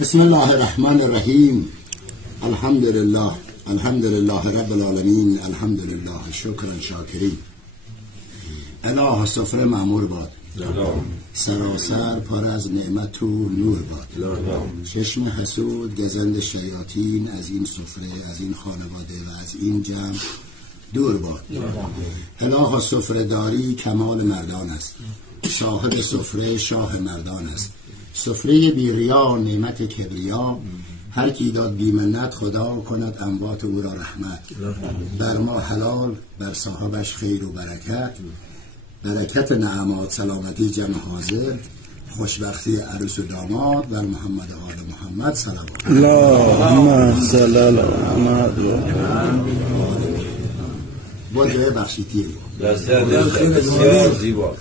بسم الله الرحمن الرحیم. الحمد لله رب العالمین. الحمد لله شکرا شاکرین. اله سفره معمور باد، سراسر پر از نعمت و نور باد. چشم حسود گزند شیاطین از این سفره، از این خانواده و از این جمع دور باد. اله سفره داری کمال مردان است، صاحب سفره شاه مردان است. سفره بی ریا نعمت کبریا، هر کی داد بی منت خدا کند اموات او را رحمت. بر ما حلال، بر صاحبش خیر و برکت، برکت نعمات سلامتی جمع حاضر، خوشبختی عروس و داماد. بر محمد و آل محمد صلوات. اللهم صل علی محمد. با جای بخشیتی بسیار زیبا.